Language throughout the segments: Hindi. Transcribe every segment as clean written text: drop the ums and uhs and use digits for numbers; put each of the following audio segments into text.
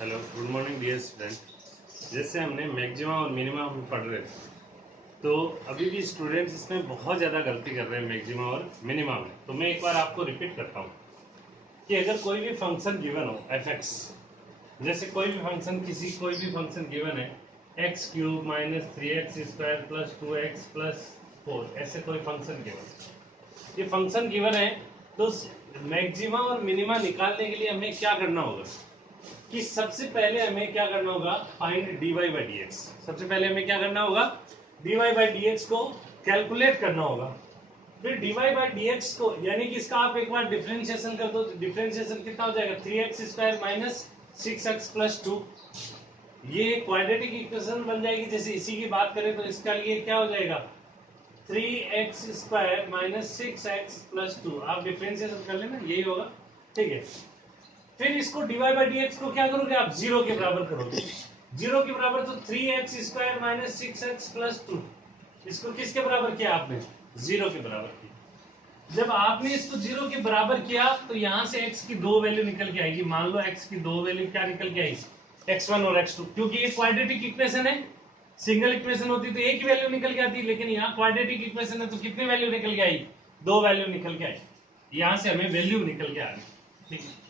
Hello, good morning dear student. जैसे हमने मैक्सिमम और मिनिमम हम पढ़ रहे थे, तो अभी भी स्टूडेंट्स इसमें बहुत ज़्यादा गलती कर रहे हैं मैक्सिमम और मिनिमम में। तो मैं एक बार आपको रिपीट करता हूँ कि अगर कोई भी फंक्शन गिवन हो एफ एक्स, जैसे कोई भी फंक्शन गिवन है x cube minus 3x square plus 2x plus 4, ऐसे कोई फंक्शन गिवन, ये फंक्शन गिवन है, तो मैक्सिमम और मिनिमा निकालने के लिए हमें क्या करना होगा कि सबसे पहले हमें क्या करना होगा, find d y by d x. सबसे पहले हमें क्या करना होगा, d y by d x को कैलकुलेट करना होगा। फिर d y by d x को, यानी कि इसका आप एक बार डिफरेंशिएशन कर दो, डिफरेंशिएशन कितना हो जाएगा, 3x square minus 6x plus 2। ये क्वाड्रेटिक इक्वेशन बन जाएगी। जैसे इसी की बात करें तो इसका लिए क्या हो जाएगा, 3x square minus 6x plus 2। आप डिफरेंशिएशन कर लेना, यही होगा, ठीक है। फिर इसको डिवाइड बाई डी एक्स को क्या करोगे आप, जीरो के बराबर करोगे। जीरो के बराबर तो 3x square minus 6x plus 2, इसको किसके बराबर किया आपने, जीरो के बराबर किया। जब आपने इसको जीरो के बराबर किया तो यहां से x की दो वैल्यू निकल के आएगी। मान लो x की दो वैल्यू क्या निकल के आई, x1 और x2, क्योंकि ये क्वाड्रेटिक इक्वेशन है। सिंगल इक्वेशन होती तो एक ही वैल्यू निकल के आती, लेकिन यहाँ क्वाड्रेटिक इक्वेशन है तो कितनी वैल्यू निकल के आई, दो वैल्यू निकल के आई। यहां से हमें वैल्यू निकल के आ गई, ठीक है।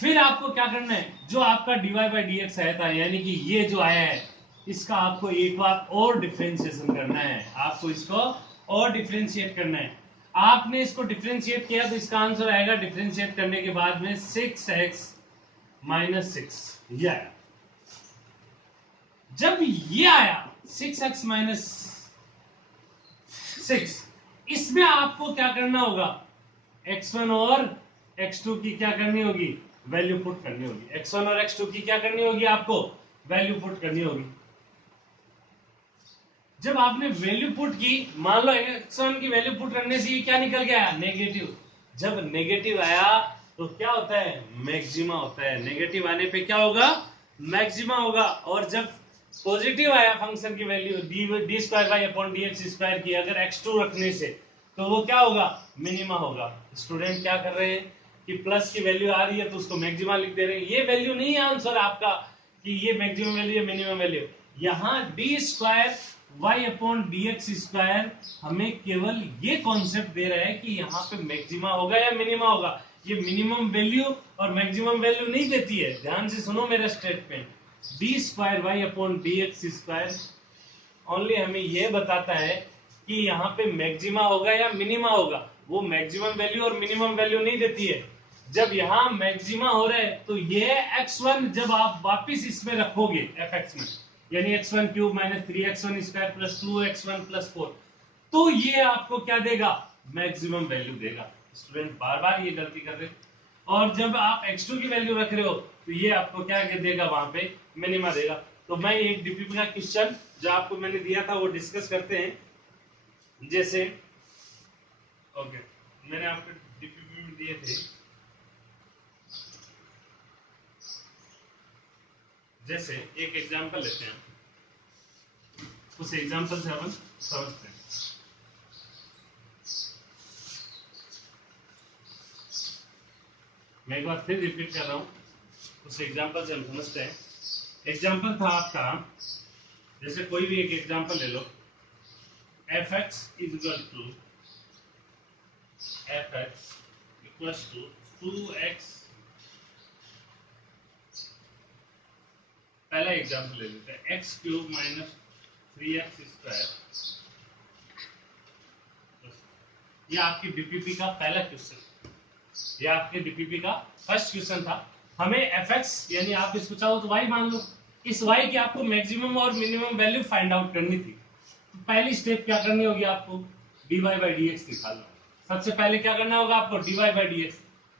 फिर आपको क्या करना है, जो आपका डीवाई बाई डी एक्स आया था, यानी कि ये जो आया है, इसका आपको एक बार और डिफरेंशिएशन करना है। आपको इसको और डिफरेंशिएट करना है। आपने इसको डिफरेंशिएट किया तो इसका आंसर आएगा, डिफरेंशिएट करने के बाद में 6x माइनस 6, ये आया। जब ये आया 6x माइनस 6, इसमें आपको क्या करना होगा, x1 और x2 की क्या करनी होगी, वैल्यू पुट करनी होगी। x1 और x2 की क्या करनी होगी, आपको वैल्यू पुट करनी होगी। जब आपने वैल्यू पुट की, मान लो x1 की वैल्यू पुट करने से क्या निकल गया, नेगेटिव। जब नेगेटिव आया तो क्या होता है, मैक्सिमा होता है। नेगेटिव आने पे क्या होगा, मैक्सिमा होगा। और जब पॉजिटिव आया फंक्शन की value D square by upon d x square की, अगर x2 रखने से, तो वो क्या होगा, मिनिमा होगा। स्टूडेंट क्या कर रहे हैं कि प्लस की वैल्यू आ रही है तो उसको मैक्सिमा लिख दे रहे हैं। ये वैल्यू नहीं है आंसर आपका कि ये मैक्सिमम वैल्यू है मिनिमम वैल्यू। यहाँ d square y upon d x square हमें केवल ये कॉन्सेप्ट दे रहा है कि यहाँ पे मैक्सिमा होगा या मिनिमा होगा। ये मिनिमम वैल्यू और मैक्सिमम वैल्यू नहीं देती है। ध्यान से सुनो मेरा statement, d square y upon d x square only हमें यह बताता है कि यहाँ पे मैक्सिमा होगा या मिनिमा होगा। वो मैक्सिमम वैल्यू और मिनिमम वैल्यू नहीं देती है। जब यहाँ मैक्सिमा हो रहा है तो ये x1 जब आप वापिस इसमें रखोगे fx में, यानी x1 cube minus 3x1 square plus 2x1 plus 4, तो ये आपको क्या देगा, मैक्सिमम वैल्यू देगा। स्टूडेंट बार बार ये गलती कर रहे। और जब आप x2 की वैल्यू रख रहे हो तो ये आपको क्या देगा, वहां पे मिनिमा देगा। तो मैं एक डीपीपी का क्वेश्चन जो आपको मैंने दिया था वो डिस्कस करते हैं। जैसे ओके, मैंने आपको डीपीपी में दिए थे, जैसे एक एग्जांपल लेते हैं, उस एग्जांपल से हम समझते हैं। मैं एक बार फिर रिपीट कर रहा हूं, उस एग्जांपल से हम समझते हैं। एग्जांपल था आपका, जैसे कोई भी एक एग्जांपल ले लो, fx is equal to 2x। पहला एग्जांपल ले लेते हैं, x cube minus 3x square. ये आपकी डीपीपी का पहला क्वेश्चन, ये आपके डीपीपी का फर्स्ट क्वेश्चन था। हमें fx यानी आप इसको चाहो तो y मान लो, इस y की आपको मैक्सिमम और मिनिमम वैल्यू फाइंड आउट करनी थी। तो पहली स्टेप क्या करनी होगी आपको, dy बाई डी एक्स निकालना। सबसे पहले क्या करना होगा आपको, dy बाई डी एक्स।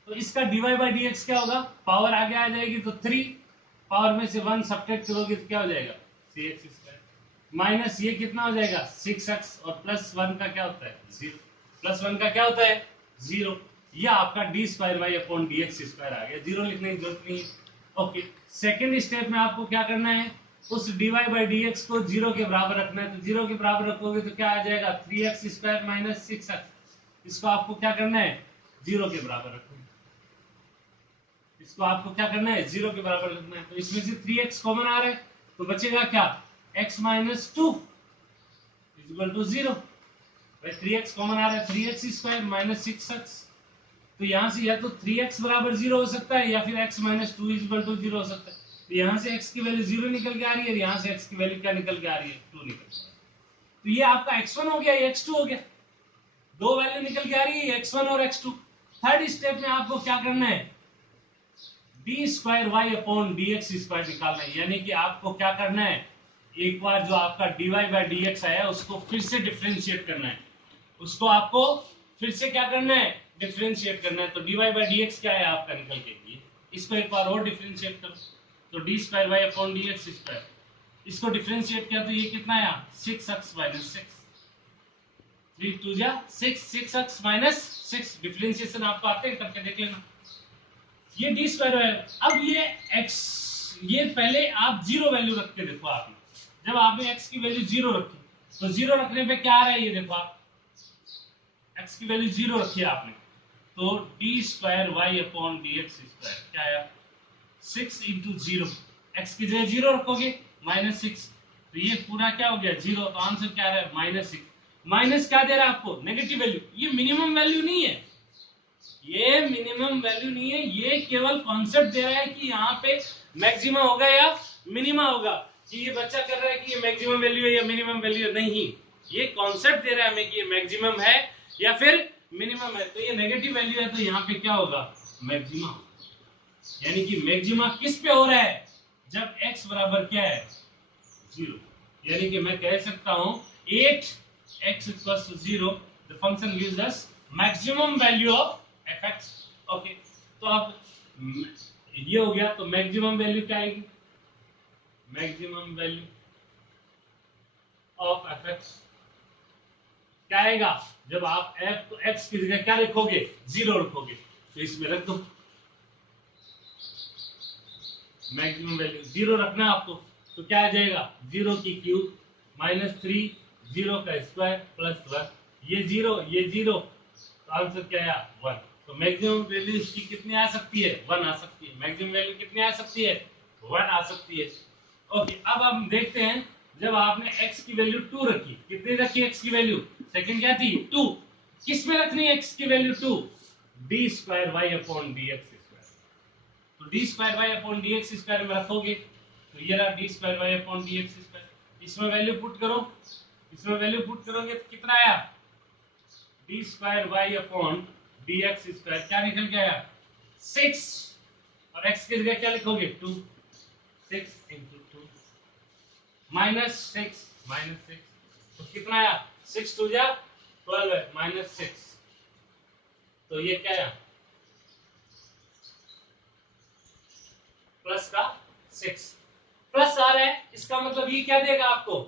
तो इसका dy बाई डी एक्स क्या होगा, पावर आगे आ जाएगी तो 3, पावर में से 1 सब्ट्रैक्ट करोगे तो क्या हो जाएगा, cx स्क्वायर माइनस ये कितना हो जाएगा 6x, और प्लस 1 का क्या होता है 0, प्लस 1 का क्या होता है 0। ये आपका d square by upon d x square आ गया, 0 लिखने की जरूरत नहीं है। ओके, सेकेंड स्टेप में आपको क्या करना है, उस dy बाई डी एक्स को 0 के बराबर रखना है। तो 0 के बराबर रखोगे तो क्या आ जाएगा 3x स्क्वायर माइनस 6x। इसको आपको क्या करना है, 0 के बराबर रखना है। इसको आपको क्या करना है, 0 के बराबर रखना है। तो इसमें से 3x कॉमन आ रहा है, तो बचेगा क्या, x माइनस 2 इक्वल टू 0। भाई 3x कॉमन आ रहा है, 3x स्क्वायर माइनस 6x, तो यहाँ से या तो 3x बराबर 0 हो सकता है या फिर x माइनस 2 इक्वल टू 0 हो सकता है। तो यहाँ से x की वैल्यू 0 निकल के आ रही है, यहाँ से x की वैल्यू क्या निकल के आ रही है, 2 निकल के आ रही है। तो ये आपका x1 हो गया, ये x2 हो गया, दो वैल्यू निकल के आ रही है, x1 और x2। थर्ड स्टेप में आपको क्या करना है, d square y upon d x square निकालना है। यानी कि आपको क्या करना है, एक बार जो आपका dy बाई डी एक्स आया उसको फिर से डिफ्रेंशिएट करना है, उसको आपको फिर से क्या करना है, डिफ्रेंशिएट करना है। तो dy बाई डी एक्स क्या है आपका निकल के, ये इसको एक बार और डिफ्रेंशिएट करो, तो d square y upon d x square, इसको डिफ्रेंशिएट किया तो ये कितना आया, 6x माइनस 6, 3 2 जा 6, 6x माइनस 6। डिफ्रेंशिएशन आपको आते हैं, करके देख लेना। ये डी स्क्वायर है। अब ये x, ये पहले आप 0 वैल्यू रख के देखो, आपने जब आपने x की वैल्यू 0 रखी, तो 0 रखने पे क्या आ रहा है, ये देखो आप x की वैल्यू 0 रखी है आपने, तो d square y upon d x square क्या आया, 6 इंटू 0, एक्स की जगह 0 रखोगे माइनस 6, तो ये पूरा क्या हो गया 0, तो आंसर क्या आ रहा है माइनस 6। माइनस क्या दे रहा है आपको, नेगेटिव वैल्यू। ये मिनिमम वैल्यू नहीं है, ये मिनिमम वैल्यू नहीं है, ये केवल कॉन्सेप्ट दे रहा है कि यहाँ पे मैक्सिमम होगा या मिनिमम होगा, कि ये बच्चा कर रहा है कि ये मैक्सिमम वैल्यू है या मिनिमम वैल्यू है, नहीं, ये कॉन्सेप्ट दे रहा है हमें कि ये मैक्सिमम है या फिर मिनिमम है। तो ये नेगेटिव वैल्यू है, तो यहाँ पे क्या होगा, मैक्सिमम। यानी कि मैक्सिमा किस पे हो रहा है, जब x बराबर क्या है, 0। यानी कि मैं कह सकता हूं 8x equals to 0, the function gives us maximum value of fx। Okay, तो अब ये हो गया, तो मैक्सिमम वैल्यू क्या आएगी, मैक्सिमम वैल्यू ऑफ fx क्या आएगा, जब आप x की जगह क्या लिखोगे, 0 रखोगे, तो इसमें रख दो मैक्सिमम वैल्यू 0 रखना आपको, तो क्या आ जाएगा, 0 की क्यूब माइनस 3, 0 का स्क्वायर प्लस 1, ये 0 ये 0, तो आंसर क्या आया 1। तो मैक्सिमम वैल्यू इसकी कितनी आ सकती है, 1 आ सकती है। मैक्सिमम वैल्यू कितनी आ सकती है, 1 आ सकती है। ओके, अब हम देखते हैं, जब आपने x की वैल्यू 2 रखी, कितनी रखी x की वैल्यू, सेकंड क्या थी 2, किस में रखनी है x की value 2, d square y upon d x square, तो d square y upon d x square में रखोगे, तो ये रहा d square y upon d x square, इसमें वैल्यू पुट करो, इसमें वैल्यू पुट करोगे तो कितना आया, d square y upon d x square क्या निकल के आया 6, और x की जगह क्या लिखोगे 2, 6 इंटू 2 माइनस 6 माइनस 6, तो कितना आया 6 2 जा 12 है माइनस 6, तो ये क्या आया प्लस का 6, प्लस आ रहा है, इसका मतलब ये क्या देगा आपको,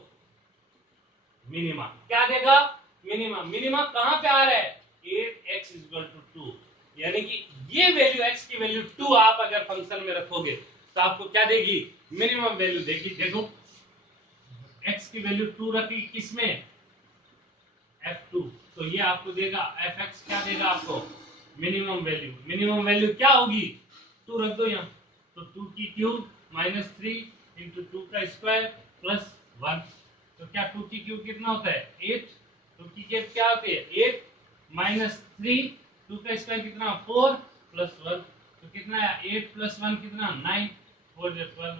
मिनिमा। क्या देगा, मिनिमा। मिनिमा कहां पे आ रहा है, 8x इक्वल टू 2, यानी कि ये वैल्यू x की वैल्यू 2 आप अगर फंक्शन में रखोगे तो आपको क्या देगी, मिनिमम वैल्यू देगी। देखो x की वैल्यू 2 रखी किसमें, f2, तो ये आपको देगा fx क्या देगा आपको, मिनिमम वैल्यू। मिनिमम वैल्यू क्या होगी, 2 रख दो यहाँ, तो 2 की क्यूब माइनस 3 इंटू 2 का स्क्वायर प्लस 1, तो क्या 2 की क्यूब कितना होता है 8, 2 की क्यूब क्या होती है 8 माइनस 3, 2 का स्क्वायर कितना 4 प्लस 1, तो कितना है 8 प्लस 1 कितना 9, 4 12,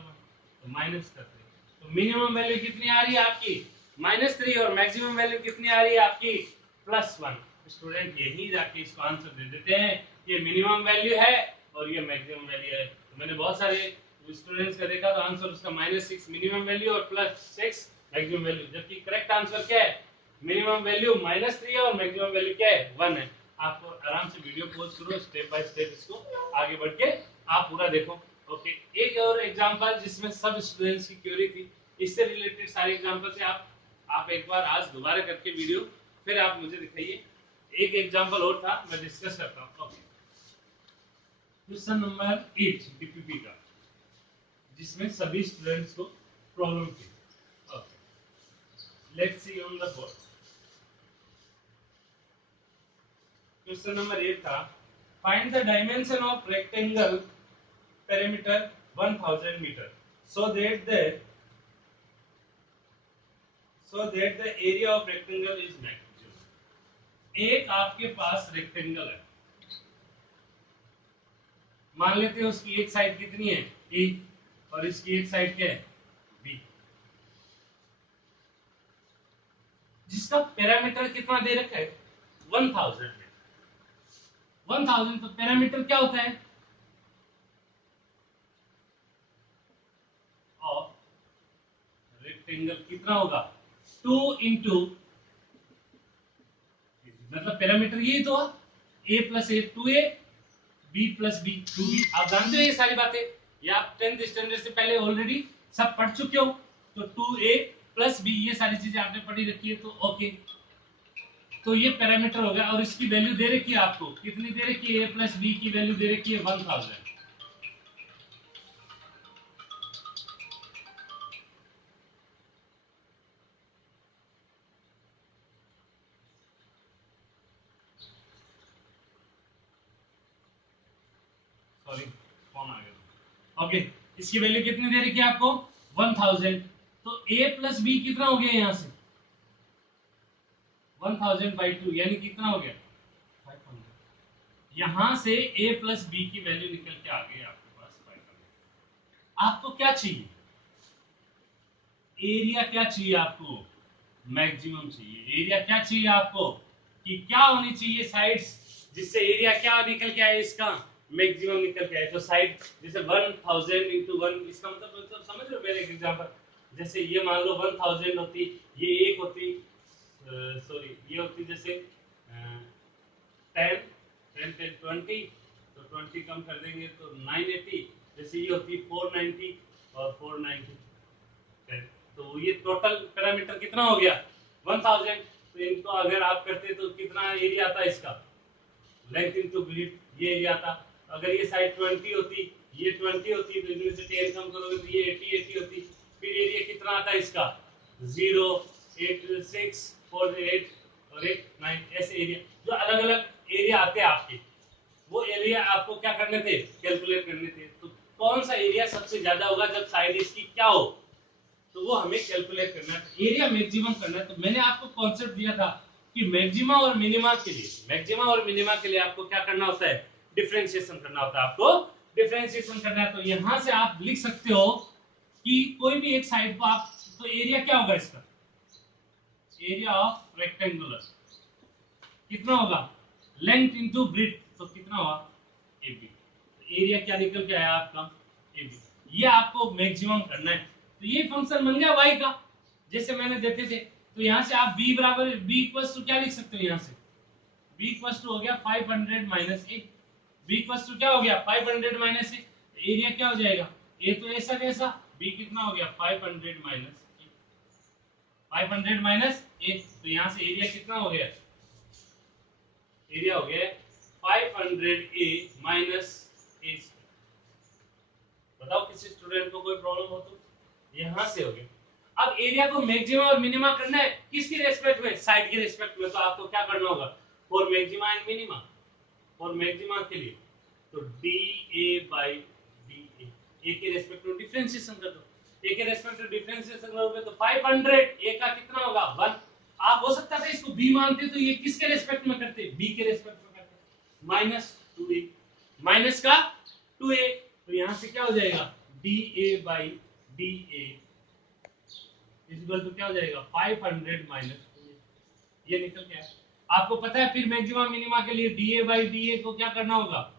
तो माइनस करते हैं, तो मिनिमम वैल्यू कितनी आ रही है आपकी -3, और मैक्सिमम वैल्यू कितनी आ रही है आपकी +1। स्टूडेंट यही जाके इसको आंसर दे देते हैं, ये मिनिमम वैल्यू है और ये मैक्सिमम वैल्यू है। तो मैंने बहुत सारे स्टूडेंट्स का देखा, तो आंसर उसका -6 मिनिमम वैल्यू और +6 मैक्सिमम वैल्यू, जबकि करेक्ट आंसर क्या है, मिनिमम वैल्यू -3 है और मैक्सिमम वैल्यू क्या है 1 है। आपको आराम से वीडियो पॉज करो, स्टेप बाय स्टेप इसको आगे बढ़ के आप पूरा देखो। ओके, एक और एग्जांपल जिसमें सब स्टूडेंट्स की क्वेरी थी, इससे रिलेटेड सारे एग्जांपल से आप एक बार आज दोबारा करके वीडियो फिर आप मुझे दिखाइए। एक एग्जांपल और था, मैं डिस्कस करता हूं। ओके, क्वेश्चन नंबर 8 डीपीपी का, जिसमें सभी स्टूडेंट्स को प्रॉब्लम थी। Okay, let's see on the board. Question number 8 था, find the dimension of rectangle perimeter 1000 meter, so that the area of rectangle is maximum. एक आपके पास रेक्टेंगल है, मान लेते हैं उसकी एक साइड कितनी है ए और इसकी एक साइड क्या है बी, जिसका पैरामीटर कितना दे रखा है 1000 में। 1000 तो पैरामीटर क्या होता है और रेक्टेंगल कितना होगा 2 इंटू, मतलब पैरामीटर यही तो a plus a 2a, b plus b 2b। आप जानते हो ये सारी बातें, ये आप 10th स्टैंडर्ड से पहले ऑलरेडी सब पढ़ चुके हो। तो 2a प्लस बी ये सारी चीजें आपने पढ़ी रखी है, तो ओके। तो ये पैरामीटर हो गया और इसकी वैल्यू दे रखी है आपको, कितनी दे रखी है a प्लस बी की वैल्यू दे रखी है 1000। सॉरी फोन आ गया। ओके, इसकी वैल्यू कितनी दे रखी है आपको 1000। तो a प्लस बी कितना हो गया यहाँ से 1000/2 यानी कितना हो गया 500। यहां से a प्लस बी की वैल्यू निकल के आ गई आपके पास 500। आपको क्या चाहिए एरिया, क्या चाहिए आपको मैक्सिमम चाहिए। एरिया क्या चाहिए आपको कि क्या होनी चाहिए साइड्स, जिससे एरिया क्या निकल के आए इसका मैक्सिमम निकल के आए। तो साइड जैसे 1000 इंटू 1, इसका मतलब समझ लो पहले एग्जांपल, जैसे ये मान लो 1000 होती, ये एक होती, सॉरी ये होती जैसे 10 10 10 20, तो 20 कम कर देंगे तो 980, जैसे ये होती 490 और 490। तो ये टोटल पैरामीटर कितना हो गया 1000। तो इनको अगर आप करते तो कितना एरिया आता इसका, लेंथ इनटू ब्रीथ ये एरिया आता। अगर ये साइड 20 होती, ये 20 होती, तो इनमें से 10 कम करोगे तो ये 80 80 होती। फिर एरिया कितना आता इसका 0 8 6 4 8 और 8 9, ऐसे एरिया जो अलग अलग एरिया आते हैं आपके, वो एरिया आपको क्या करने थे कैलकुलेट करने थे। तो कौन सा एरिया सबसे ज्यादा होगा जब साइड इसकी क्या हो, तो वो हमें कैलकुलेट करना है, एरिया मैक्सिमम करना है। तो मैंने आपको कॉन्सेप्ट दिया था कि मैक्सिमा और मिनिमा के लिए, मैक्सिमा और मिनिमा के लिए आपको क्या करना होता है डिफरेंशिएशन करना होता है, आपको डिफरेंशिएशन करना है। तो यहां से आप लिख सकते हो कि कोई भी एक साइड को आप, तो एरिया क्या होगा इसका, एरिया ऑफ रेक्टेंगुलर कितना होगा लेंथ इंटू ब्रीथ, तो कितना होगा AB। एरिया क्या निकल के आया आपका AB, ये आपको मैक्सिमम करना है। तो ये फंक्शन बन गया y का, जैसे मैंने देते थे। तो यहां से आप b बराबर b इक्वल्स टू क्या लिख सकते हो, यहां से b इक्वल्स टू हो गया 500 minus a। b equals to क्या हो गया 500 माइनस a, एरिया क्या हो जाएगा a तो ऐसा कैसा, b कितना हो गया 500 माइनस a, 500 माइनस a। तो यहां से एरिया कितना हो गया, एरिया हो गया 500a माइनस a। बताओ किसी स्टूडेंट को कोई प्रॉब्लम हो तो, यहां से हो गया। अब एरिया को मैक्सिमा और मिनिमा करना है किसकी रेस्पेक्ट में, साइड के रेस्पेक्ट में। तो आपको क्या करना होगा for maxima and minima, for maxima के लिए तो dA बाय dA, ए के रेस्पेक्ट में डिफरेंशिएशन कर दो। ए के रेस्पेक्ट में डिफरेंशिएशन करोगे तो 500 ए का कितना होगा 1। आप हो सकता था इसको b मानते तो ये किसके रेस्पेक्ट में करते, b के रेस्पेक्ट में करते, माइनस 2a, माइनस का 2a। तो यहां से क्या हो जाएगा dA by dA equal to क्या हो जाएगा 500 माइनस 2a, ये निकल गया। आपको पता है फिर मैक्सिमा मिनिमा के लिए dA बाई dA को क्या करना होगा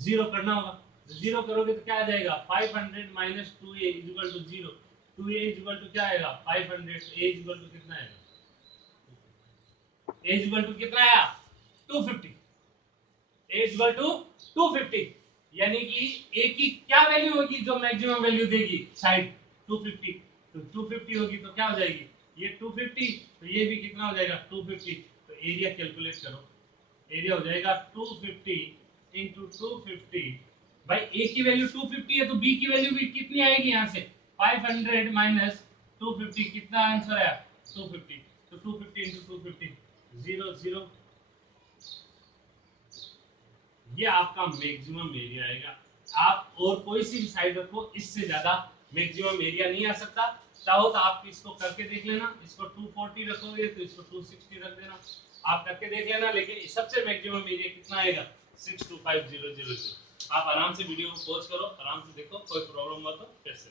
जीरो करना होगा। जीरो करोगे तो क्या आ जाएगा 500 minus 2a equal to 0। 2a equal to क्या आएगा 500, a इक्वल टू कितना आएगा, a इक्वल टू कितना आया 250, a इक्वल टू 250। यानी कि a की क्या वैल्यू होगी जो मैक्सिमम वैल्यू देगी साइड 250। तो 250 होगी तो क्या हो जाएगी ये 250, तो ये भी कितना हो जाएगा 250। तो एरिया कैलकुलेट करो, एरिया हो जाएगा 250 इंटू 250 भाई। ए की वैल्यू 250 है तो बी की वैल्यू भी कितनी आएगी यहाँ से 500 माइनस 250, कितना आंसर आया 250। तो 250 इंटू 250 0 0, ये आपका मैक्सिमम एरिया आएगा। आप और कोई सी भी साइड रखो, इससे ज्यादा मैक्सिमम एरिया नहीं आ सकता। चाहो तो आप इसको करके देख लेना, इसको 240 रखोगे तो इसको 260 रख देना, आप करके देख लेना। लेकिन सबसे मैक्सिमम एरिया कितना आएगा, 625000। आप आराम से वीडियो को पॉज करो, आराम से देखो, कोई प्रॉब्लम हो तो फिर से